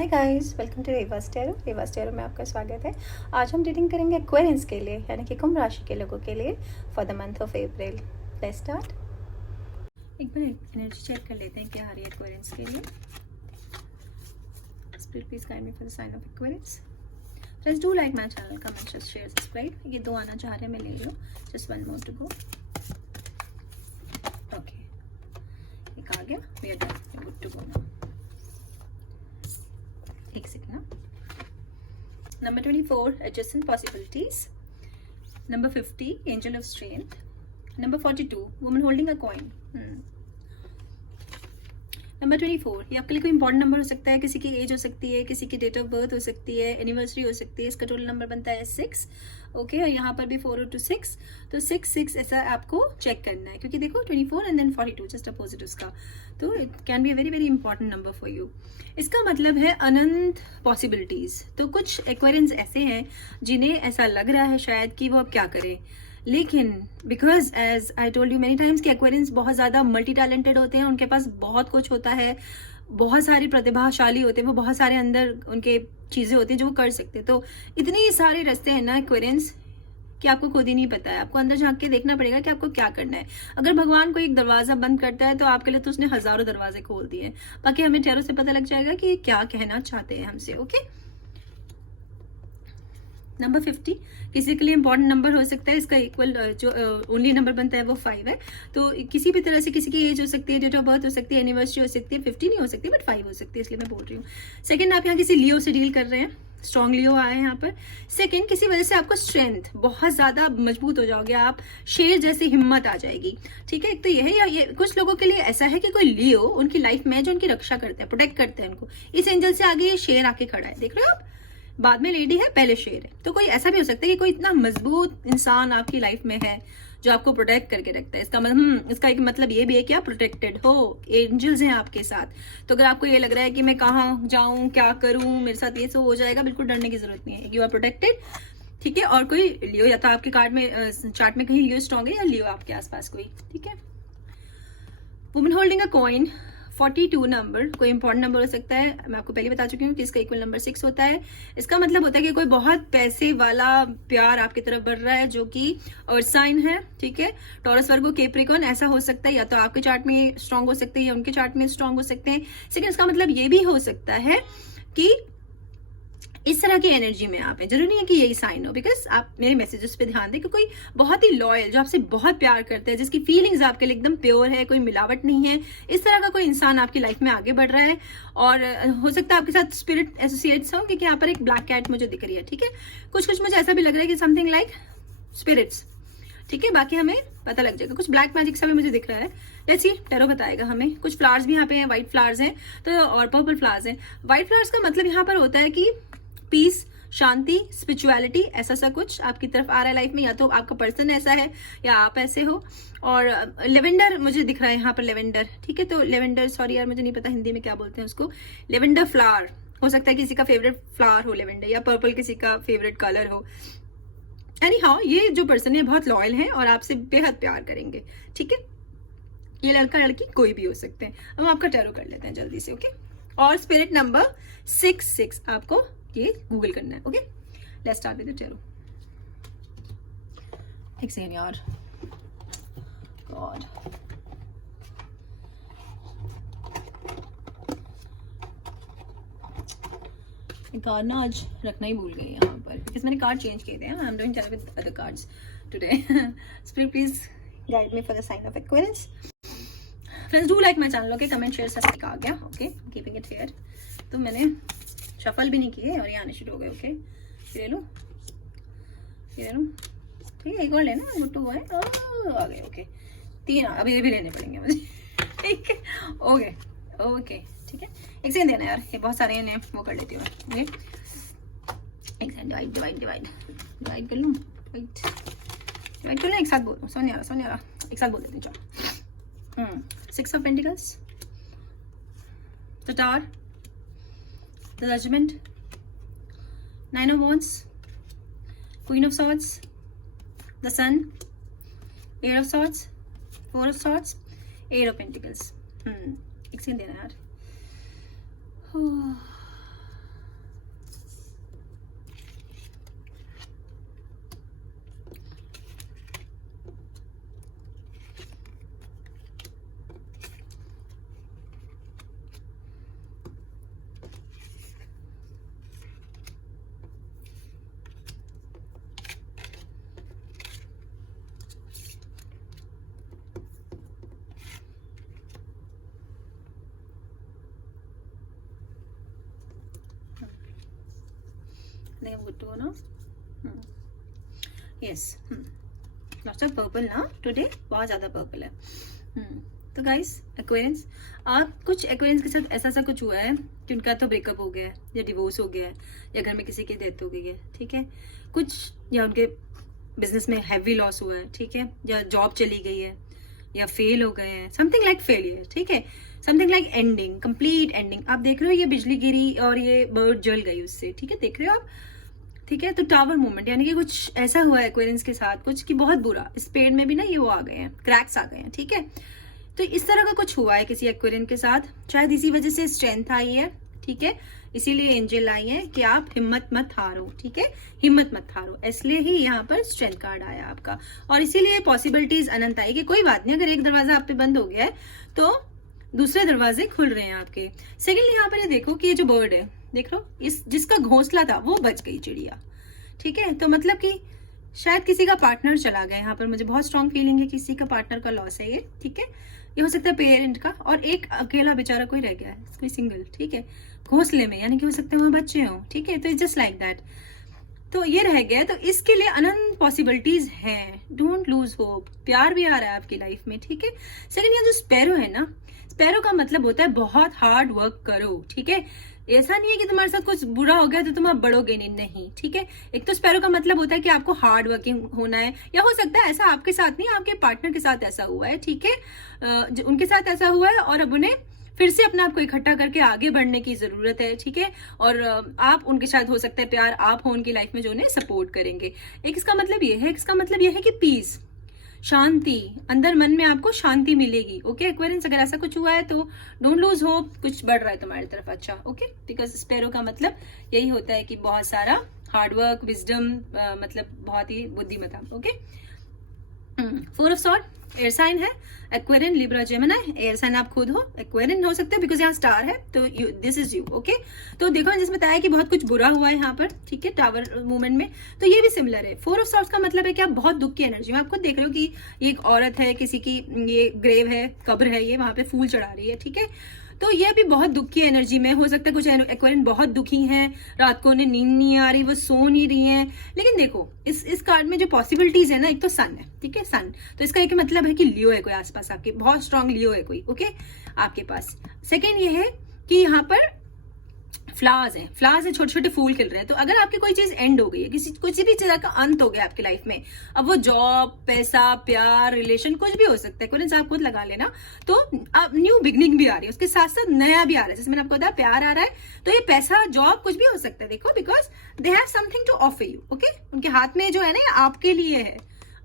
Hi guys, welcome to reverse tarot में आपका स्वागत है। आज हम रीडिंग करेंगे एक्वेरियंस के लिए, यानी कि कुंभ राशि के लोगों के लिए for the month of April. Let's start. एक बार एनर्जी चेक कर लेते हैं क्या आ रही है एक्वेरियंस के लिए। Spirit please guide me for the sign of Aquarians. Please do like my channel, comment, share, subscribe. ये 2 आना चाह रहे हैं, मैं ले लो। Just 1 more to go. Okay, एक आ गया। We are done, good to go now. एक सेकेंड ना। Number 24, adjacent possibilities. Number 50, angel of strength. Number 42, woman holding a coin. Number 24, ये आपके लिए कोई इंपॉर्टेंट नंबर हो सकता है। किसी की एज हो सकती है, किसी की डेट ऑफ बर्थ हो सकती है, एनिवर्सरी हो सकती है। इसका टोटल नंबर बनता है 6। ओके, और यहाँ पर भी 4 और 2 6, तो 6 ऐसा आपको चेक करना है, क्योंकि देखो 24 एंड देन 42 जस्ट अपोजिट उसका, तो it can be a very very important number for you. इसका मतलब है अनंत पॉसिबिलिटीज। तो कुछ एक्वेरियंस ऐसे हैं जिन्हें ऐसा लग रहा है शायद कि वो अब क्या करें, लेकिन because as I told you many times कि एक्वेरियंस बहुत ज़्यादा मल्टी टैलेंटेड होते हैं, उनके पास बहुत कुछ होता है, बहुत सारी प्रतिभाशाली होते हैं, वो बहुत सारे अंदर उनके चीज़ें होती हैं जो वो कर सकते हैं। तो इतनी सारे रास्ते हैं ना एक्वेरियंस कि आपको खुद ही नहीं पता है। आपको अंदर झांक के देखना पड़ेगा कि आपको क्या करना है। अगर भगवान को एक दरवाजा बंद करता है तो आपके लिए तो उसने हजारों दरवाजे खोल दिए हैं। बाकी हमें टैरो से पता लग जाएगा कि क्या कहना चाहते हैं हमसे। ओके, नंबर 50 किसी के लिए इंपॉर्टेंट नंबर हो सकता है। इसका इक्वल जो ओनली नंबर बनता है वो 5 है। तो किसी भी तरह से किसी की एज हो सकती है, डेट ऑफ बर्थ हो सकती है, एनिवर्सरी हो सकती है। 50 नहीं हो सकती बट 5 हो सकती है, इसलिए मैं बोल रही हूँ। सेकंड, आप यहाँ किसी लियो से डील कर रहे हैं, स्ट्रॉन्ग लियो आए हैं यहाँ पर। सेकंड, किसी वजह से आपको स्ट्रेंथ बहुत ज्यादा मजबूत हो जाओगे, आप शेर जैसी हिम्मत आ जाएगी। ठीक है, तो यह है, या ये कुछ लोगों के लिए ऐसा है कि कोई लियो उनकी लाइफ में जो उनकी रक्षा करता है, प्रोटेक्ट करते हैं उनको। इस एंजल से आगे ये शेर आके खड़ा है, देख रहे हो आप, बाद में लेडी है, पहले शेर है। तो कोई ऐसा भी हो सकता है कि कोई इतना मजबूत इंसान आपकी लाइफ में है जो आपको प्रोटेक्ट करके रखता है। इसका मतलब इसका एक मतलब ये भी है कि आप प्रोटेक्टेड हो, एंजल्स हैं आपके साथ। तो अगर आपको ये लग रहा है कि मैं कहाँ जाऊं, क्या करूं, मेरे साथ ये सब हो जाएगा, बिल्कुल डरने की जरूरत नहीं है। You are protected. ठीक है, और कोई लियो या तो आपके कार्ड में चार्ट में कहीं लियो स्ट्रॉन्ग है या लियो आपके आसपास कोई। ठीक है, woman holding a coin 42 number कोई इंपॉर्टेंट नंबर हो सकता है। मैं आपको पहले बता चुकी हूँ कि इसका इक्वल नंबर 6 होता है। इसका मतलब होता है कि कोई बहुत पैसे वाला प्यार आपकी तरफ बढ़ रहा है, जो कि अर्थ साइन है। ठीक है, टॉरस, वर्गो, कैप्रिकॉर्न ऐसा हो सकता है, या तो आपके चार्ट में स्ट्रांग हो सकते हैं या उनके चार्ट में स्ट्रांग हो सकते हैं। लेकिन इसका मतलब ये भी हो सकता है कि इस तरह की एनर्जी में आप हैं। जरूरी नहीं है कि यही साइन हो, बिकॉज आप मेरे मैसेजेस पे ध्यान दें कि कोई बहुत ही लॉयल, जो आपसे बहुत प्यार करता है, जिसकी फीलिंग्स आपके लिए एकदम प्योर है, कोई मिलावट नहीं है, इस तरह का कोई इंसान आपकी लाइफ में आगे बढ़ रहा है। और हो सकता है आपके साथ स्पिरिट एसोसिएट्स हो, क्योंकि यहाँ पर एक ब्लैक कैट मुझे दिख रही है। ठीक है, कुछ मुझे ऐसा भी लग रहा है कि समथिंग लाइक स्पिरिट्स। ठीक है, बाकी हमें पता लग जाएगा। कुछ ब्लैक मैजिक सा भी मुझे दिख रहा है। लेट्स सी, टैरो बताएगा हमें। कुछ फ्लावर्स भी यहाँ पे हैं, व्हाइट फ्लावर्स हैं तो, और पर्पल फ्लावर्स हैं। व्हाइट फ्लावर्स का मतलब यहाँ पर होता है कि पीस, शांति, स्पिरिचुअलिटी, ऐसा सा कुछ आपकी तरफ आ रहा है लाइफ में। या तो आपका पर्सन ऐसा है या आप ऐसे हो। और लेवेंडर मुझे दिख रहा है यहाँ पर, लेवेंडर। ठीक है, तो लेवेंडर, सॉरी यार मुझे नहीं पता हिंदी में क्या बोलते हैं उसको। लेवेंडर फ्लावर हो सकता है, किसी का फेवरेट फ्लावर हो लेवेंडर, या पर्पल किसी का फेवरेट कलर हो। एनी हाउ, ये जो पर्सन है बहुत लॉयल है और आपसे बेहद प्यार करेंगे। ठीक है, ये लड़का लड़की कोई भी हो सकते हैं। हम आपका टैरो कर लेते हैं जल्दी से। ओके, और स्पिरिट नंबर 66 आपको ये गूगल करना है। Okay, let's start with the tarot. एक सेकंड यार, गॉड, कार्ड ना आज रखना ही भूल गई यहाँ पर, बिकॉज मैंने कार्ड चेंज किए थे। I am doing tarot with other cards today. Spirit please guide me for the sign of Aquarians. Friends do like my channel. Okay, comment, share, subscribe आ गया। Okay, keeping it here. तो मैंने shuffle भी नहीं किए और ये आने शुरू हो गए। ओके, ये ले लो, ये ले लो। ठीक है, एक और लेना, गुड टू गो है। आ गए। ओके, 3 अभी ये भी लेने पड़ेंगे मुझे। ठीक है, ओके ओके, ठीक है, एक सेकंड देना यार, ये बहुत सारे हैं, वो कर लेती हूँ मैं। एक second, divide divide divide divide कर लूँ, डिवाइड कर लूँ, एक साथ बोल, समझ नहीं आ रहा, एक साथ बोल देती हूँ। चलो, 6 of pentacles, the tower, the Judgment, 9 of Wands, Queen of Swords, the Sun, 8 of Swords, 4 of Swords, 8 of Pentacles। एक सेकंड देना यार। नहीं गुड टू ना, यस, लॉट्स ऑफ पर्पल ना टुडे, बहुत ज़्यादा पर्पल है। तो गाइस एक्वेरियंस, आप कुछ एक्वेरियंस के साथ ऐसा कुछ हुआ है कि उनका तो ब्रेकअप हो गया है या डिवोर्स हो गया है या घर में किसी की डेथ हो गई है, ठीक है, कुछ या उनके बिजनेस में हैवी लॉस हुआ है, ठीक है, या जॉब चली गई है या फेल हो गए हैं, समथिंग लाइक फेलियर, ठीक है, something like ending, complete ending. आप देख रहे हो ये बिजली गिरी और ये बर्ड जल गई उससे, ठीक है, देख रहे हो आप, ठीक है। तो टावर मूवमेंट यानी कि कुछ ऐसा हुआ है एक्वेरियंस के साथ, कुछ कि बहुत बुरा, इस पेड़ में भी ना ये वो आ गए हैं, क्रैक्स आ गए हैं, ठीक है। तो इस तरह का कुछ हुआ है किसी एक्वेरियन के साथ, शायद इसी वजह से स्ट्रेंथ आई है, ठीक है, इसीलिए एंजल आई है कि आप हिम्मत मत हारो, ठीक है, हिम्मत मत हारो, इसलिए ही यहाँ पर स्ट्रेंथ कार्ड आया आपका, और इसीलिए पॉसिबिलिटीज अनंत आई कि कोई बात नहीं, अगर एक दरवाजा आप पे बंद हो गया है तो दूसरे दरवाजे खुल रहे हैं आपके। सेकेंडली यहाँ पर ये देखो कि ये जो बर्ड है, देख लो, इस जिसका घोंसला था वो बच गई चिड़िया, ठीक है। तो मतलब कि शायद किसी का पार्टनर चला गया, यहाँ पर मुझे बहुत स्ट्रॉन्ग फीलिंग है किसी का पार्टनर का लॉस है ये, ठीक है, ये हो सकता है पेरेंट का, और एक अकेला बेचारा कोई रह गया है, कोई सिंगल, ठीक है, घोंसले में, यानी कि हो सकता है वहां बच्चे हों, ठीक है, तो इट्स जस्ट लाइक दैट। तो ये रह गया, तो इसके लिए अनंत पॉसिबिलिटीज हैं, डोंट लूज होप, प्यार भी आ रहा है आपकी लाइफ में, ठीक है। सेकंड, ये जो स्पैरो है ना, स्पैरो का मतलब होता है बहुत हार्ड वर्क करो, ठीक है, ऐसा नहीं है कि तुम्हारे साथ कुछ बुरा हो गया तो तुम अब बढ़ोगे नहीं, ठीक है। एक तो स्पैरो का मतलब होता है कि आपको हार्ड वर्किंग होना है, या हो सकता है ऐसा आपके साथ नहीं, आपके पार्टनर के साथ ऐसा हुआ है, ठीक है, उनके साथ ऐसा हुआ है और अब उन्हें फिर से अपने आप को इकट्ठा करके आगे बढ़ने की जरूरत है, ठीक है, और आप उनके साथ हो सकता है प्यार आप हो उनकी लाइफ में जो उन्हें सपोर्ट करेंगे। एक इसका मतलब ये है, इसका मतलब ये है कि पीस, शांति, अंदर मन में आपको शांति मिलेगी, ओके एक्वेरियंस। अगर ऐसा कुछ हुआ है तो डोंट लूज होप, कुछ बढ़ रहा है तुम्हारी तरफ, अच्छा, ओके, बिकॉज स्पैरो का मतलब यही होता है कि बहुत सारा हार्डवर्क, विजडम, मतलब बहुत ही बुद्धिमत्ता, okay. 4 of swords air sign है, Aquarian, Libra, Gemini, air sign आप खुद हो, एक्वेरियन हो सकते हो बिकॉज यहाँ स्टार है, तो दिस इज यू, ओके। तो देखो जिसमें बताया कि बहुत कुछ बुरा हुआ है यहाँ पर, ठीक है, टावर मूवमेंट में, तो ये भी सिमिलर है। 4 ऑफ सॉर्ड्स का मतलब है कि आप बहुत दुख की एनर्जी में, आप खुद देख रहे हो कि ये एक औरत है, किसी की ये ग्रेव है, कब्र है, ये वहां पे फूल चढ़ा रही है, ठीक है, तो ये भी बहुत दुख की एनर्जी में हो सकता है। कुछ एक्वेरियन बहुत दुखी हैं, रात को उन्हें नींद नहीं आ रही, वो सो नहीं रही हैं, लेकिन देखो इस कार्ड में जो पॉसिबिलिटीज है ना, एक तो सन है, ठीक है, सन, तो इसका एक मतलब है कि लियो है कोई आसपास आपके, बहुत स्ट्रांग लियो है कोई, ओके, आपके पास। सेकेंड ये है कि यहाँ पर फ्लावर्स हैं, फ्लावर्स है, छोटे छोटे फूल खिल रहे हैं, तो अगर आपकी कोई चीज एंड हो गई है, किसी भी चीज का अंत हो गया आपकी लाइफ में, अब वो जॉब, पैसा, प्यार, रिलेशन, कुछ भी हो सकता है, कोई आप खुद लगा लेना, तो अब न्यू बिगनिंग भी आ रही है, उसके साथ साथ नया भी आ रहा है, जैसे मैंने आपको बताया प्यार आ रहा है, तो ये पैसा, जॉब, कुछ भी हो सकता है, देखो, because they have something to offer you, okay, उनके हाथ में जो है ना, ये आपके लिए है,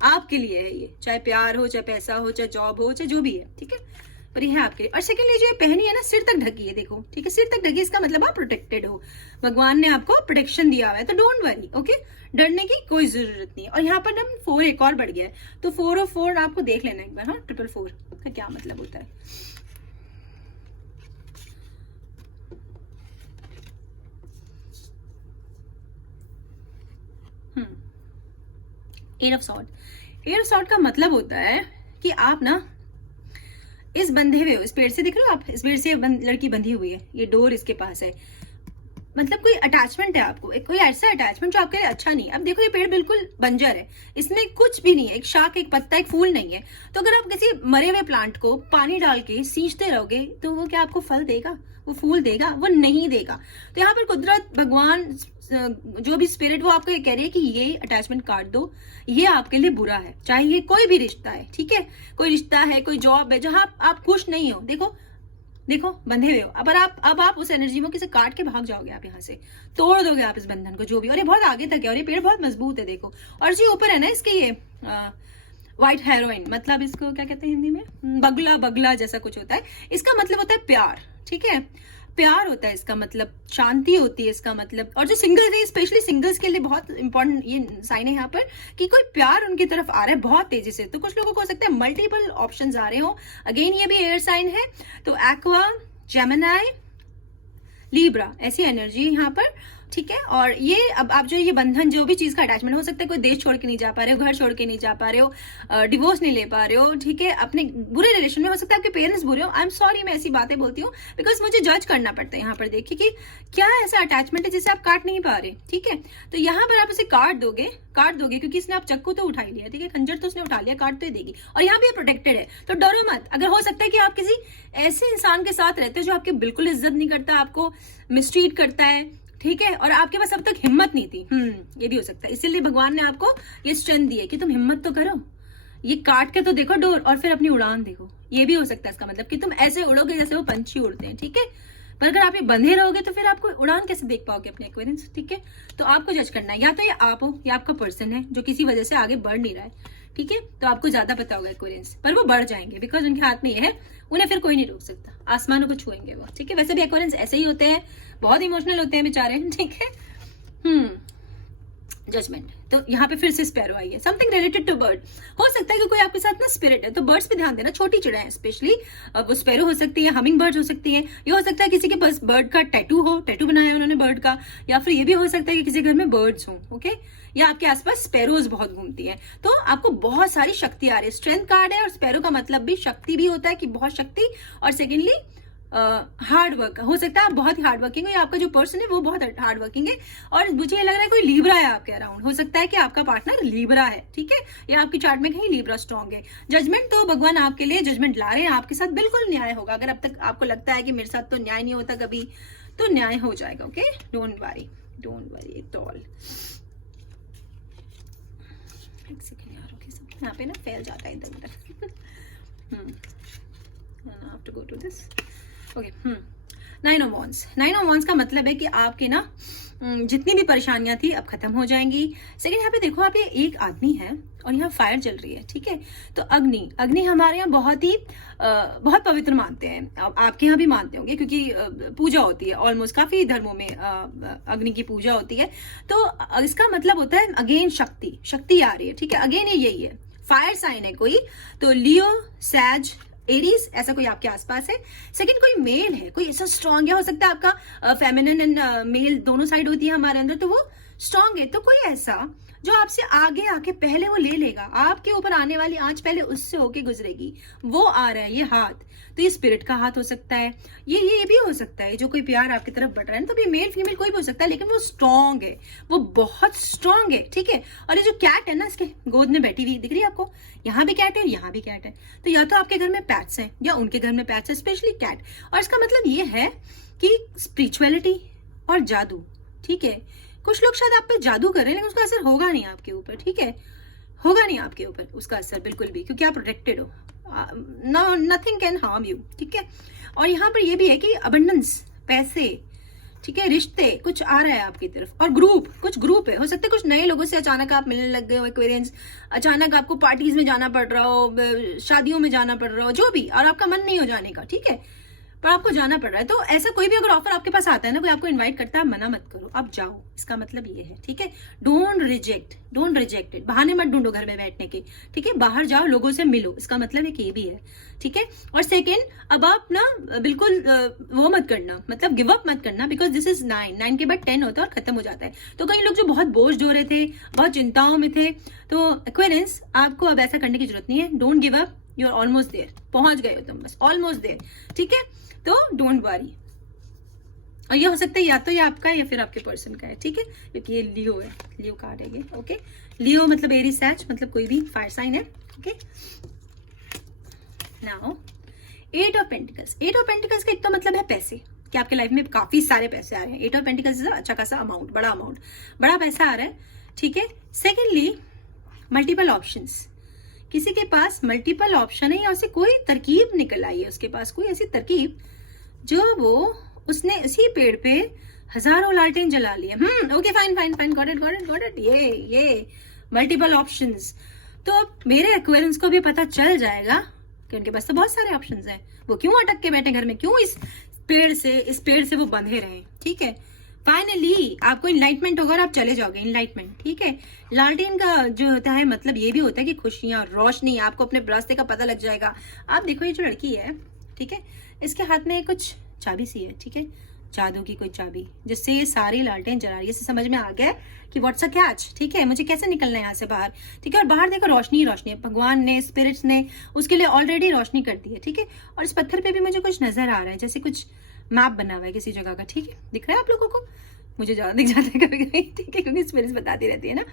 आपके लिए है ये, चाहे प्यार हो, चाहे पैसा हो, चाहे जॉब हो, चाहे जो भी है, ठीक है, पर ये है आपके। और सेकेंडली जो ये पहनी है ना, सिर तक ढकी है, देखो, ठीक है, सिर तक ढकी, इसका मतलब आप प्रोटेक्टेड हो, भगवान ने आपको प्रोटेक्शन दिया हुआ है, तो डोंट वरी, ओके, डरने की कोई जरूरत नहीं है। और यहाँ पर हम 4 एक और बढ़ गया है, तो 4 और 4 आपको देख लेना एक बार, हाँ, 444 का क्या मतलब होता है। Eight of sword, eight of sword का मतलब होता है कि आप ना इस बंधे हुए हो, इस पेड़ से दिख रहे हो आप, इस पेड़ से लड़की बंधी हुई है, ये डोर इसके पास है, मतलब कोई अटैचमेंट है आपको, एक कोई ऐसा अटैचमेंट जो आपके लिए अच्छा नहीं है। अब देखो ये पेड़ बिल्कुल बंजर है, इसमें कुछ भी नहीं है, एक शाख, एक पत्ता, एक फूल नहीं है, तो अगर आप किसी मरे हुए प्लांट को पानी डाल के सींचते रहोगे तो वो क्या आपको फल देगा, वो फूल देगा? वो नहीं देगा। तो यहाँ पर कुदरत, भगवान, जो भी स्पिरिट, वो आपको ये कह रही है कि ये अटैचमेंट काट दो, ये आपके लिए बुरा है, चाहे ये कोई भी रिश्ता है, ठीक है, कोई रिश्ता है, कोई जॉब है जहां आप खुश नहीं हो, देखो देखो बंधे हुए हो, अब आप उस एनर्जी में किसे काट के भाग जाओगे, आप यहाँ से तोड़ दोगे आप इस बंधन को, जो भी, और ये बहुत आगे तक है, और ये पेड़ बहुत मजबूत है, देखो, और जी ऊपर है ना इसके ये व्हाइट हेरोइन, मतलब इसको क्या कहते हैं हिंदी में, बगला, बगला जैसा कुछ होता है, इसका मतलब होता है प्यार, ठीक है, प्यार होता है इसका मतलब, शांति होती है इसका मतलब। और जो सिंगल्स है, स्पेशली सिंगल्स के लिए बहुत इंपॉर्टेंट ये साइन है यहाँ पर कि कोई प्यार उनकी तरफ आ रहा है बहुत तेजी से। तो कुछ लोगों को हो सकता है मल्टीपल ऑप्शंस आ रहे हो। अगेन ये भी एयर साइन है, तो एक्वा, जेमिनी, लीब्रा, ऐसी एनर्जी है यहाँ पर, ठीक है। और ये अब आप जो ये बंधन, जो भी चीज का अटैचमेंट हो सकता है, कोई देश छोड़ के नहीं जा पा रहे हो, घर छोड़ के नहीं जा पा रहे हो, डिवोर्स नहीं ले पा रहे हो, ठीक है, अपने बुरे रिलेशन में, हो सकता है आपके पेरेंट्स बुरे हो, आई एम सॉरी मैं ऐसी बातें बोलती हूँ, बिकॉज मुझे जज करना पड़ता है यहाँ पर। देखिए कि क्या ऐसा अटैचमेंट है जिसे आप काट नहीं पा रहे, ठीक है। तो यहाँ पर आप उसे काट दोगे क्योंकि इसने आप चक्कू तो उठा ही लिया, ठीक है, खंजर तो उसने उठा लिया, काट तो ही देगी। और यहाँ भी प्रोटेक्टेड है, तो डरो मत। अगर हो सकता है कि आप किसी ऐसे इंसान के साथ रहते हो जो आपकी बिल्कुल इज्जत नहीं करता, आपको मिसट्रीट करता है, ठीक है, और आपके पास अब तक हिम्मत नहीं थी, ये भी हो सकता है। इसीलिए भगवान ने आपको ये स्ट्रेंथ दी है कि तुम हिम्मत तो करो, ये काट के तो देखो डोर, और फिर अपनी उड़ान देखो। ये भी हो सकता है इसका मतलब कि तुम ऐसे उड़ोगे जैसे वो पंछी उड़ते हैं, ठीक है। पर अगर आप ये बंधे रहोगे तो फिर आपको उड़ान कैसे देख पाओगे अपने एक्वेरियंस, ठीक है। तो आपको जज करना है, या तो ये आप हो या आपका पर्सन है जो किसी वजह से आगे बढ़ नहीं रहा है, ठीक है। तो आपको ज्यादा पता होगा एक्वेरियंस, पर वो बढ़ जाएंगे बिकॉज उनके हाथ में ये है, उन्हें फिर कोई नहीं रोक सकता, आसमानों को छुएंगे वो, ठीक है। वैसे भी एक्वेरियंस ऐसे ही होते हैं, बहुत इमोशनल होते हैं बेचारे, ठीक है। जजमेंट, तो यहाँ पे फिर से स्पैरो आई है, समथिंग रिलेटेड टू बर्ड। हो सकता है कि कोई आपके साथ ना स्पिरिट है, तो बर्ड्स पे ध्यान देना, छोटी चिड़िया स्पेशली, वो स्पैरो हो सकती है, हमिंग बर्ड हो सकती है। ये हो सकता है किसी के पास बर्ड का टैटू हो, टैटू बनाया है उन्होंने बर्ड का, या फिर ये भी हो सकता है कि किसी घर में बर्ड्स हो, ओके, या आपके आसपास स्पैरोज बहुत घूमती हैं। तो आपको बहुत सारी शक्ति आ रही है, स्ट्रेंथ कार्ड है, और स्पैरो का मतलब भी शक्ति भी होता है कि बहुत शक्ति, और सेकेंडली हार्ड वर्क। हो सकता है आप बहुत ही हार्ड वर्किंग हो, या आपका जो पर्सन है वो बहुत हार्ड वर्किंग है, और मुझे ये लग रहा है कोई लीब्रा है आपके अराउंड। हो सकता है कि आपका पार्टनर लीब्रा है, ठीक है, या आपकी चार्ट में कहीं लीब्रा स्ट्रॉन्ग है। जजमेंट, तो भगवान आपके लिए जजमेंट ला रहे हैं, आपके साथ बिल्कुल न्याय होगा। अगर अब तक आपको लगता है कि मेरे साथ तो न्याय नहीं होता कभी, तो न्याय हो जाएगा, okay, don't worry at all. एक सेकंड यार, ओके, सब यहाँ पे ना फैल जाता है इधर उधर। I have to go to this. Okay. 9 of Wands. 9 of Wands का मतलब है कि आपके ना जितनी भी परेशानियां थी अब खत्म हो जाएंगी। सेकंड, यहाँ पे देखो, आप ये एक आदमी है और यहाँ फायर चल रही है, ठीक है। तो अग्नि हमारे यहाँ बहुत पवित्र मानते हैं, आपके यहाँ भी मानते होंगे क्योंकि पूजा होती है, ऑलमोस्ट काफी धर्मों में अग्नि की पूजा होती है। तो इसका मतलब होता है अगेन शक्ति आ रही है, ठीक है। अगेन यही है, फायर साइन है कोई, तो लियो, सैज, एरीज, ऐसा कोई आपके आसपास है। सेकंड, कोई मेल है, कोई ऐसा स्ट्रांग, या हो सकता है आपका फेमिनिन एंड मेल दोनों साइड होती है हमारे अंदर, तो वो स्ट्रांग है। तो कोई ऐसा जो आपसे आगे आके पहले वो ले लेगा, आपके ऊपर आने वाली आंच पहले उससे होके गुजरेगी, वो आ रहा है ये हाथ। तो ये स्पिरिट का हाथ हो सकता है, ये भी हो सकता है, जो कोई प्यार आपकी तरफ बढ़ रहा है, तो भी मेल फीमेल कोई भी हो सकता है, लेकिन वो स्ट्रांग है, वो बहुत स्ट्रांग है, ठीक है। और ये जो कैट है ना, इसके गोद में बैठी हुई दिख रही है आपको, यहाँ भी कैट है, यहाँ भी कैट है। तो या तो आपके घर में पैट्स हैं या उनके घर में पैट्स है, स्पेशली कैट। और इसका मतलब ये है कि स्पिरिचुअलिटी और जादू, ठीक है। कुछ लोग शायद आप पे जादू कर रहे हैं, लेकिन उसका असर होगा नहीं आपके ऊपर, ठीक है, होगा नहीं आपके ऊपर उसका असर बिल्कुल भी, क्योंकि आप प्रोटेक्टेड हो, नथिंग कैन हार्म यू, ठीक है। और यहाँ पर ये भी है कि अबंडेंस, पैसे, ठीक है, रिश्ते कुछ आ रहा है आपकी तरफ, और कुछ ग्रुप है, हो सकता है कुछ नए लोगों से अचानक आप मिलने लग गए हो, एक्वेरियंस, अचानक आपको पार्टीज में जाना पड़ रहा हो, शादियों में जाना पड़ रहा हो, जो भी, और आपका मन नहीं हो जाने का, ठीक है, पर आपको जाना पड़ रहा है। तो ऐसा कोई भी अगर ऑफर आपके पास आता है ना, कोई आपको इनवाइट करता है, मना मत करो, आप जाओ, इसका मतलब ये है, ठीक है। डोंट रिजेक्ट इट, बहाने मत ढूंढो घर में बैठने के, ठीक है, बाहर जाओ, लोगों से मिलो, इसका मतलब एक ये भी है, ठीक है। और सेकेंड, अब आप ना बिल्कुल वो मत करना, मतलब गिव अप मत करना, बिकॉज दिस इज 9 के बाद 10 होता है और खत्म हो जाता है। तो कई लोग जो बहुत बोझ हो रहे थे, बहुत चिंताओं में थे, तो एक्वेरियंस, आपको अब ऐसा करने की जरूरत नहीं है, don't give up, you are almost there, पहुंच गए हो तुम, बस ऑलमोस्ट देयर, ठीक है। तो डोंट वरी। और ये हो सकता है या तो ये आपका है या फिर आपके पर्सन का है, ठीक है, क्योंकि ये लियो है, लियो कार्ड है ये, ओके। लियो मतलब एरीज, सैज मतलब कोई भी फायर साइन है, ओके। नाउ 8 ऑफ पेंटिकल्स का एक तो मतलब है पैसे, कि आपके लाइफ में काफी सारे पैसे आ रहे हैं। 8 ऑफ पेंटिकल्स इज अच्छा खासा अमाउंट, बड़ा पैसा आ रहा है, ठीक है। सेकेंडली, मल्टीपल ऑप्शंस, किसी के पास मल्टीपल ऑप्शन है, या उसे कोई तरकीब निकल आई है, उसके पास कोई ऐसी तरकीब जो उसने इसी पेड़ पे हजारों लालटेन जला लिए। ओके, फाइन, गॉट इट, ये मल्टीपल ऑप्शंस। तो अब मेरे एक्वेरियंस को भी पता चल जाएगा कि उनके पास तो बहुत सारे ऑप्शंस हैं, वो क्यों अटक के बैठे घर में, क्यों इस पेड़ से वो बंधे रहे, ठीक है। फाइनली आपको इनलाइटमेंट होगा और आप चले जाओगे, इनलाइटमेंट, ठीक है। लालटेन का जो होता है मतलब ये भी होता है कि खुशियां, रोशनी, आपको अपने रास्ते का पता लग जाएगा। आप देखो, ये जो लड़की है, ठीक है, इसके हाथ में कुछ चाबी सी है, ठीक है, जादू की कोई चाबी जिससे ये सारी लालटेन जला रही है। इससे समझ में आ गया कि व्हाट्स अ कैच, ठीक है, मुझे कैसे निकलना है यहाँ से बाहर, ठीक है। और बाहर देखो रोशनी ही रोशनी है, भगवान ने, स्पिरिट्स ने उसके लिए ऑलरेडी रोशनी कर दी है, ठीक है। और इस पत्थर पे भी मुझे कुछ नजर आ रहा है, जैसे कुछ मैप बना हुआ है किसी जगह का, ठीक है। दिख रहा है आप लोगों को? मुझे ज्यादा दिख जाता है कभी कभी, ठीक है, क्योंकि स्पिरिट्स बताती रहती है ना।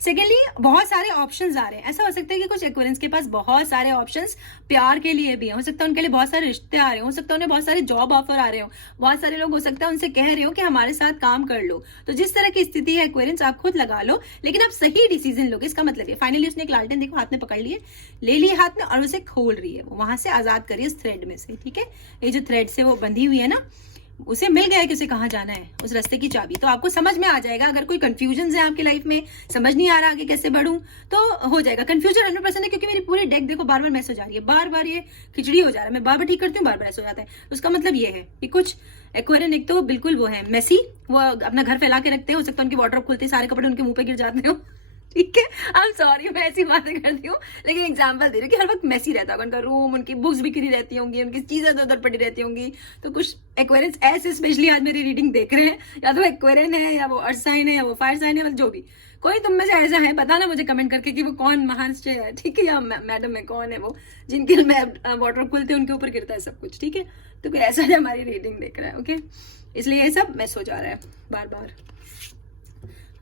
सेकेंडली बहुत सारे ऑप्शंस आ रहे हैं। ऐसा हो सकता है कि कुछ एक्वेरियंस के पास बहुत सारे ऑप्शंस प्यार के लिए भी है, हो सकता है उनके लिए बहुत सारे रिश्ते आ रहे हो सकता है उन्हें बहुत सारे जॉब ऑफर आ रहे हो, बहुत सारे लोग हो सकता है उनसे कह रहे हो कि हमारे साथ काम कर लो। तो जिस तरह की स्थिति है एक्वेरियंस, आप खुद लगा लो, लेकिन आप सही डिसीजन लोगे। इसका मतलब है फाइनली उसने एक लालटेन देखो हाथ में पकड़ लिए, ले लिए हाथ में और उसे खोल रही है, वहां से आजाद करिए इस थ्रेड में से, ठीक है। ये जो थ्रेड से वो बंधी हुई है ना, उसे मिल गया है कि उसे कहाँ जाना है, उस रास्ते की चाबी। तो आपको समझ में आ जाएगा। अगर कोई कंफ्यूजन है आपकी लाइफ में, समझ नहीं आ रहा आगे कैसे बढ़ूं, तो हो जाएगा। कंफ्यूजन 100% है, क्योंकि मेरी पूरी डेक देखो बार बार मैस हो जा रही है, बार बार ये खिचड़ी हो जा रहा है। मैं बार बार ठीक करती हूँ, बार बार ऐसा हो जाता है। तो उसका मतलब ये है कि कुछ एक्वेरियन एक तो बिल्कुल वो है मेसी, वो अपना घर फैला के रखते हैं, हो सकता है उनकी वार्डरोब खुलते सारे कपड़े उनके मुंह पे गिर जाते हो, ठीक है। आई एम सॉरी, मैं ऐसी बातें करती हूँ, लेकिन एग्जांपल दे रही हूँ कि हर वक्त मैसी रहता होगा उनका रूम, उनकी बुक्स बिखरी रहती होंगी, उनकी चीजें इधर उधर पड़ी रहती होंगी। तो कुछ एक्वेरियंस ऐसे, स्पेशली आज मेरी रीडिंग देख रहे हैं, या तो एक्वेरियन है, या वो अर्थ साइन है, या वो फायर साइन है, मतलब जो भी कोई तुम में से ऐसा है, बताना मुझे कमेंट करके कि वो कौन महाराष्ट्र है, ठीक है, या मैडम है, कौन है वो जिनके वाटर खुलते उनके ऊपर गिरता है सब कुछ, ठीक है। तो कोई ऐसा है हमारी रीडिंग देख रहा है, ओके। इसलिए ये सब मिस हो जा रहा है बार बार।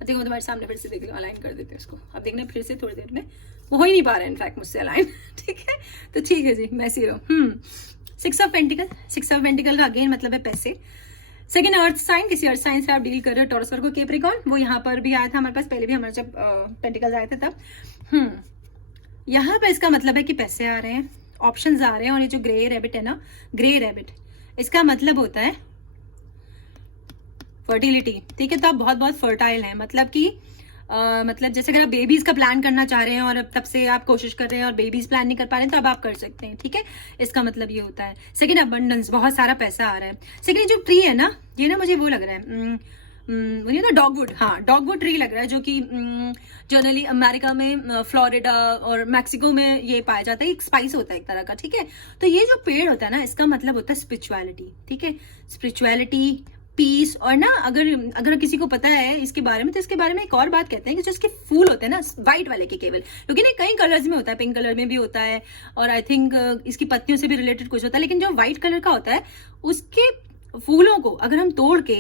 देखो तुम्हारे सामने फिर से देख लो, अलाइन कर देते हैं इसको। अब देखना फिर से थोड़ी देर में वो हो ही नहीं पा रहा है इनफैक्ट मुझसे अलाइन, ठीक है। तो ठीक है जी, मैसी रहो। 6 ऑफ पेंटिकल, 6 ऑफ पेंटिकल का अगेन मतलब है पैसे। सेकंड अर्थ साइन, किसी अर्थ साइन से आप डील कर रहे हो, टॉरस वर्गो, कैप्रिकॉर्न, वो यहाँ पर भी आया था हमारे पास, पहले भी हमारे जब पेंटिकल्स आए थे तब। यहाँ पर इसका मतलब है कि पैसे आ रहे हैं, ऑप्शंस आ रहे हैं। और ये जो ग्रे रैबिट है ना, ग्रे रैबिट, इसका मतलब होता है फर्टिलिटी, ठीक है। तो आप बहुत बहुत फर्टाइल हैं, मतलब कि मतलब जैसे अगर आप बेबीज का प्लान करना चाह रहे हैं और अब तब से आप कोशिश कर रहे हैं और बेबीज प्लान नहीं कर पा रहे हैं, तो अब आप कर सकते हैं, ठीक है। इसका मतलब ये होता है। सेकंड अबंडेंस, बहुत सारा पैसा आ रहा है। सेकंड जो ट्री है ना, ये ना मुझे वो लग रहा है ना डॉगवुड, हाँ डॉगवुड ट्री लग रहा है, जो कि जनरली अमेरिका में, फ्लोरिडा और मैक्सिको में ये पाया जाता है, एक स्पाइस होता है एक तरह का, ठीक है। तो ये जो पेड़ होता है ना, इसका मतलब होता है स्पिरिचुअलिटी, ठीक है, स्पिरिचुअलिटी, पीस। और ना अगर किसी को पता है इसके बारे में, तो इसके बारे में एक और बात कहते हैं कि जो इसके फूल होते हैं ना, व्हाइट वाले के केवल, लेकिन कई कलर्स में होता है, पिंक कलर में भी होता है, और आई थिंक इसकी पत्तियों से भी रिलेटेड कुछ होता है, लेकिन जो व्हाइट कलर का होता है उसके फूलों को अगर हम तोड़ के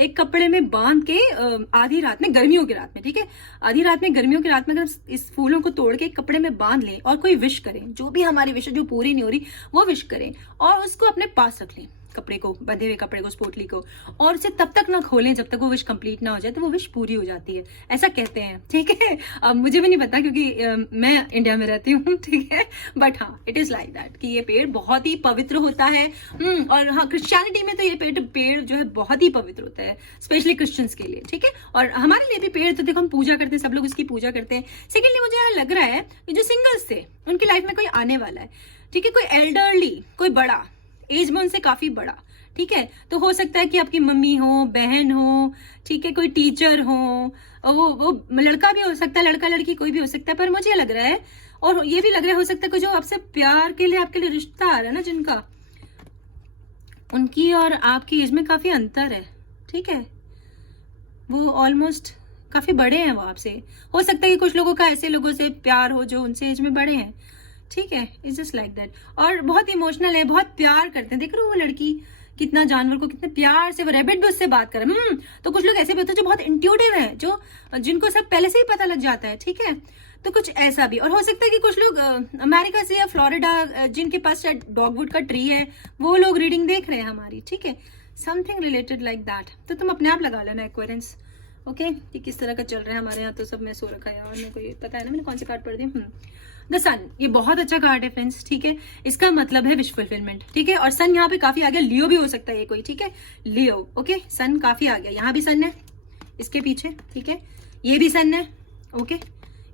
एक कपड़े में बांध के आधी रात में, गर्मियों की रात में, ठीक है, आधी रात में गर्मियों की रात में अगर इस फूलों को तोड़ के एक कपड़े में बांध लें और कोई विश करें, जो भी हमारी विश जो पूरी नहीं हो रही वो विश करें, और उसको अपने पास रख लें, कपड़े को, बंधे हुए कपड़े को, पोटली को, और उसे तब तक ना खोलें जब तक वो विश कंप्लीट ना हो जाए, तो वो विश पूरी हो जाती है, ऐसा कहते हैं, ठीक है। अब मुझे भी नहीं पता क्योंकि मैं इंडिया में रहती हूँ, ठीक है, बट हाँ इट इज लाइक दैट कि ये पेड़ बहुत ही पवित्र होता है। और हाँ, क्रिश्चियनिटी में तो ये पेड़ जो है बहुत ही पवित्र होता है, स्पेशली क्रिश्चियंस के लिए, ठीक है। और हमारे लिए भी पेड़ तो देखो हम पूजा करते हैं, सब लोग इसकी पूजा करते हैं। सेकेंडली मुझे यहाँ लग रहा है कि जो सिंगल्स थे उनकी लाइफ में कोई आने वाला है, ठीक है, कोई एल्डरली, कोई बड़ा एज में उनसे काफी बड़ा, ठीक है। तो हो सकता है कि आपकी मम्मी हो, बहन हो, ठीक है, कोई टीचर हो, वो लड़का भी हो सकता है, लड़का लड़की कोई भी हो सकता है, पर मुझे लग रहा है, और ये भी लग रहा है हो सकता है कि जो आपसे प्यार के लिए, आपके लिए रिश्ता आ रहा है ना, जिनका, उनकी और आपकी एज में काफी अंतर है, ठीक है, वो ऑलमोस्ट काफी बड़े हैं वो आपसे। हो सकता है कि कुछ लोगों का ऐसे लोगों से प्यार हो जो उनसे एज में बड़े हैं, ठीक है, इट्स जस्ट लाइक दैट। और बहुत इमोशनल है, बहुत प्यार करते हैं, देख रहे हो वो लड़की कितना जानवर को कितने प्यार से, वो रैबिट भी उससे बात कर रहे हैं। तो कुछ लोग ऐसे भी होते हैं जो बहुत इंट्यूटिव है, जो जिनको सब पहले से ही पता लग जाता है, ठीक है। तो कुछ ऐसा भी, और हो सकता है कि कुछ लोग अमेरिका से या फ्लोरिडा, जिनके पास शायद डॉगवुड का ट्री है, वो लोग रीडिंग देख रहे हैं हमारी, ठीक है, समथिंग रिलेटेड लाइक दैट। तो तुम अपने आप लगा लेना एक्वेरियंस, ओके, कि किस तरह का चल रहा है हमारे यहाँ। तो सब मैं सो रखा है, और मेरे को ये पता है ना मैंने कौन सी कार्ड पढ़ दी। द सन, ये बहुत अच्छा कार्ड है फ्रेंड्स, ठीक है, इसका मतलब है विश फुलफिलमेंट, ठीक है। और सन यहाँ पे काफी आ गया, लियो भी हो सकता है ये कोई, ठीक है, लियो, ओके, सन काफी आ गया, यहाँ भी सन है इसके पीछे, ठीक है, ये भी सन है, ओके,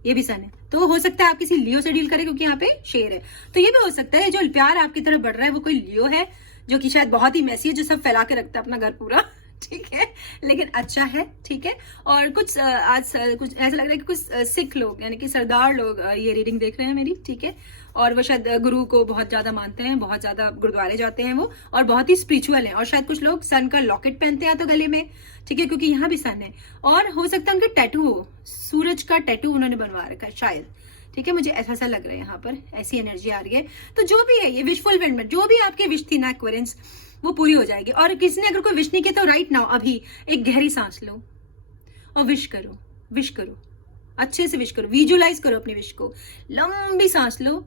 ये भी सन है। तो हो सकता है आप किसी लियो से डील करें, क्योंकि यहाँ पे शेर है। तो ये भी हो सकता है जो प्यार आपकी तरफ बढ़ रहा है वो कोई लियो है, जो कि शायद बहुत ही मैसी है, जो सब फैला के रखता है अपना घर पूरा, ठीक है, लेकिन अच्छा है, ठीक है। और कुछ आज कुछ ऐसा लग रहा है कि कुछ सिख लोग यानी कि सरदार लोग ये रीडिंग देख रहे हैं मेरी, ठीक है। और वो शायद गुरु को बहुत ज्यादा मानते हैं, बहुत ज्यादा गुरुद्वारे जाते हैं वो, और बहुत ही स्पिरिचुअल है। और शायद कुछ लोग सन का लॉकेट पहनते हैं तो गले में, ठीक है, क्योंकि यहाँ भी सन है। और हो सकता है उनके टैटू हो, सूरज का टैटू उन्होंने बनवा रखा है शायद, ठीक है, मुझे ऐसा लग रहा है, यहाँ पर ऐसी एनर्जी आ रही है। तो जो भी है ये विश फुलफिलमेंट, जो भी आपकी विश थी ना एक्वेरियंस, वो पूरी हो जाएगी। और किसी ने अगर कोई विश नहीं किया तो राइट नाउ अभी एक गहरी सांस लो और विश करो, विश करो, अच्छे से विश करो, विजुअलाइज करो अपनी विश को, लंबी सांस लो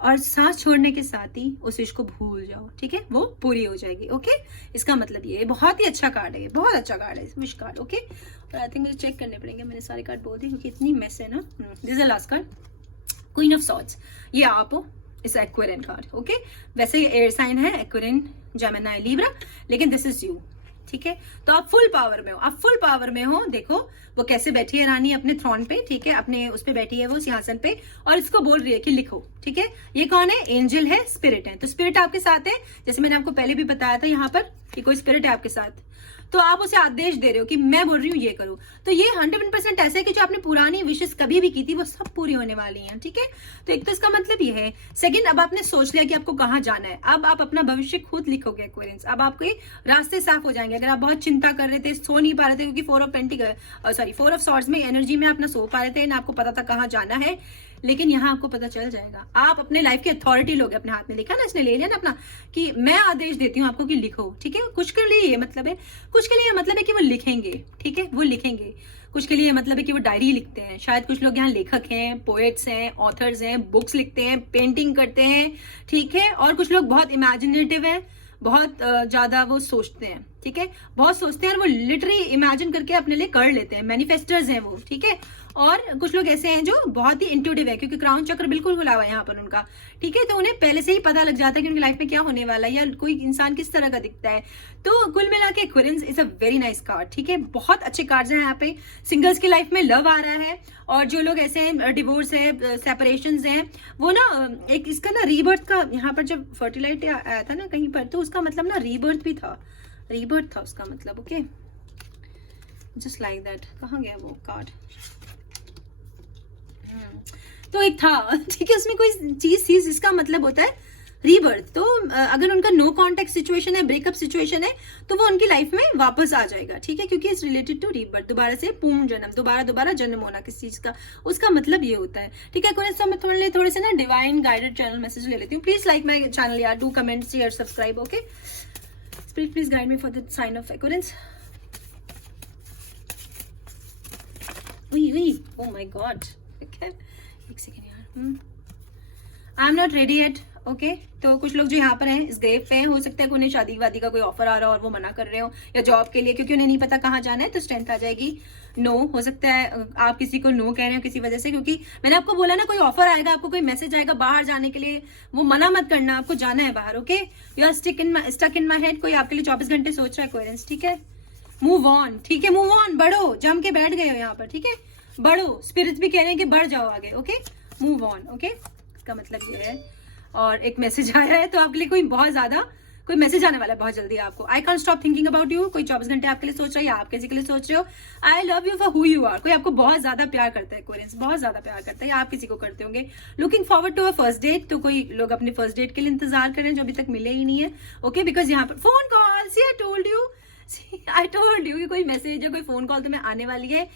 और सांस छोड़ने के साथ ही उस विश को भूल जाओ, ठीक है, वो पूरी हो जाएगी। ओके, इसका मतलब ये बहुत ही अच्छा कार्ड है, बहुत अच्छा कार्ड है विश कार्ड। ओके, और आई थिंक मुझे चेक करने पड़ेंगे, मैंने सारे कार्ड बोल दिए क्योंकि इतनी मेस है ना। This is the last card, queen of swords. ये आप हो, इस एक्वेरियन कार्ड। ओके, वैसे ये एयर साइन है, एक्वेरियन, जेमिनी, लिब्रा, लेकिन दिस इज यू, ठीक है। तो आप फुल पावर में हो, आप फुल पावर में हो। देखो वो कैसे बैठी है रानी अपने थ्रोन पे, ठीक है, अपने उस पे बैठी है वो सिंहासन पे, और इसको बोल रही है कि लिखो, ठीक है। ये कौन है? एंजल है, स्पिरिट है। तो स्पिरिट आपके साथ है, जैसे मैंने आपको पहले भी बताया था यहाँ पर कि कोई स्पिरिट है आपके साथ, तो आप उसे आदेश दे रहे हो कि मैं बोल रही हूँ ये करो। तो ये 100% ऐसा है कि जो आपने पुरानी विशेष कभी भी की थी वो सब पूरी होने वाली हैं, ठीक है। तो एक तो इसका मतलब ये है। सेकंड, अब आपने सोच लिया कि आपको कहाँ जाना है, अब आप अपना भविष्य खुद लिखोगे एक्वेरियंस। अब आपके रास्ते साफ हो जाएंगे। अगर आप बहुत चिंता कर रहे थे, सो नहीं पा रहे थे क्योंकि फोर ऑफ सॉर्ड्स में एनर्जी में आप ना सो पा रहे थे ना आपको पता था कहाँ जाना है, लेकिन यहाँ आपको पता चल जाएगा। आप अपने लाइफ की अथॉरिटी लोगे अपने हाथ में। लिखा ना, इसने ले लिया ना अपना, कि मैं आदेश देती हूँ आपको कि लिखो, ठीक है। कुछ के लिए ये मतलब है, कुछ के लिए ये मतलब है कि वो लिखेंगे, ठीक है, वो लिखेंगे। कुछ के लिए ये मतलब है कि वो डायरी लिखते हैं। शायद कुछ लोग यहाँ लेखक हैं, पोएट्स हैं, ऑथर्स हैं, बुक्स लिखते हैं, पेंटिंग करते हैं, ठीक है। और कुछ लोग बहुत इमेजिनेटिव हैं, बहुत ज्यादा वो सोचते हैं, ठीक है, बहुत सोचते हैं और वो लिटरली इमेजिन करके अपने लिए कर लेते हैं। मैनिफेस्टर्स हैं वो, ठीक है। और कुछ लोग ऐसे हैं जो बहुत ही इंट्यूटिव है, क्योंकि क्राउन चक्र बिल्कुल खुला हुआ है यहाँ पर उनका, ठीक है। तो उन्हें पहले से ही पता लग जाता है कि उनकी लाइफ में क्या होने वाला है या कोई इंसान किस तरह का दिखता है। तो कुल मिला के Aquarians is a very nice card, ठीक है। बहुत अच्छे कार्ड्स हैं यहाँ पे। सिंगल्स की लाइफ में लव आ रहा है, और जो लोग ऐसे हैं, डिवोर्स है, सेपरेशंस हैं, वो ना एक इसका ना रीबर्थ का, यहाँ पर जब फर्टिलाइटी आया था ना कहीं पर, तो उसका मतलब ना रीबर्थ भी था, रीबर्थ था उसका मतलब। Okay, just like that. कहाँ गया वो कार्ड? तो एक था, ठीक है, उसमें कोई चीज थी जिसका मतलब होता है रीबर्थ। तो अगर उनका नो कॉन्टेक्ट सिचुएशन है, ब्रेकअप सिचुएशन है, तो वो उनकी लाइफ में वापस आ जाएगा, ठीक है, क्योंकि इट्स रिलेटेड टू रीबर्थ, दोबारा से पूर्ण जन्म, दोबारा जन्म होना किस चीज का, उसका मतलब ये होता है, ठीक है। मैं थोड़े से ना डिवाइन गाइडेड चैनल मैसेज ले लेती हूँ। प्लीज लाइक माई चैनल यार, do comment, share, subscribe. Okay, spirit please guide me for the sign of aquarians. Oh my god, एक सेकेंड यार, I am not ready at. Okay, तो कुछ लोग जो यहाँ पर हैं इस ग्रेव पे हैं, हो सकता है कि उन्हें शादी वादी का कोई ऑफर आ रहा हो और वो मना कर रहे हो, या जॉब के लिए क्योंकि उन्हें नहीं पता कहाँ जाना है, तो स्ट्रेंथ आ जाएगी। नो, हो सकता है आप किसी को नो कह रहे हो किसी वजह से, क्योंकि मैंने आपको बोला ना कोई ऑफर आएगा, आपको कोई मैसेज आएगा बाहर जाने के लिए, वो मना मत करना, आपको जाना है बाहर। Okay, you are stuck in my head, कोई आपके लिए 24 घंटे सोच रहा है एक्वेरियंस, ठीक है। मूव ऑन, ठीक है, मूव ऑन, बढ़ो, जम के बैठ गए हो यहाँ पर, ठीक है, बढ़ो। स्पिरिट्स भी कह रहे हैं कि बढ़ जाओ आगे। Okay, move on. ओके, इसका मतलब ये है। और एक मैसेज आया है, तो आपके लिए कोई मैसेज आने वाला है बहुत जल्दी आपको। I can't stop thinking about you, कोई 24 घंटे आपके लिए सोच रहा है या आप किसी के लिए सोच रहे हो। I love you for who you are, कोई आपको बहुत ज्यादा प्यार करता है एक्वेरियंस, बहुत ज्यादा प्यार करता है, या आप किसी को करते होंगे। Looking forward to a first date, तो कोई लोग अपने फर्स्ट डेट के लिए इंतजार कर रहे हैं जो अभी तक मिले ही नहीं है। ओके, बिकॉज यहाँ पर phone call, see I told you कि कोई मैसेज या कोई फोन कॉल तुम्हें आने वाली है।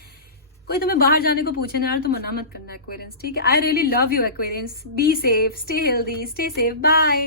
कोई तुम्हें बाहर जाने को पूछे ना यार, तो मना मत करना एक्वेरियंस, ठीक है। I really love you aquarians, be safe, stay healthy, stay safe, bye.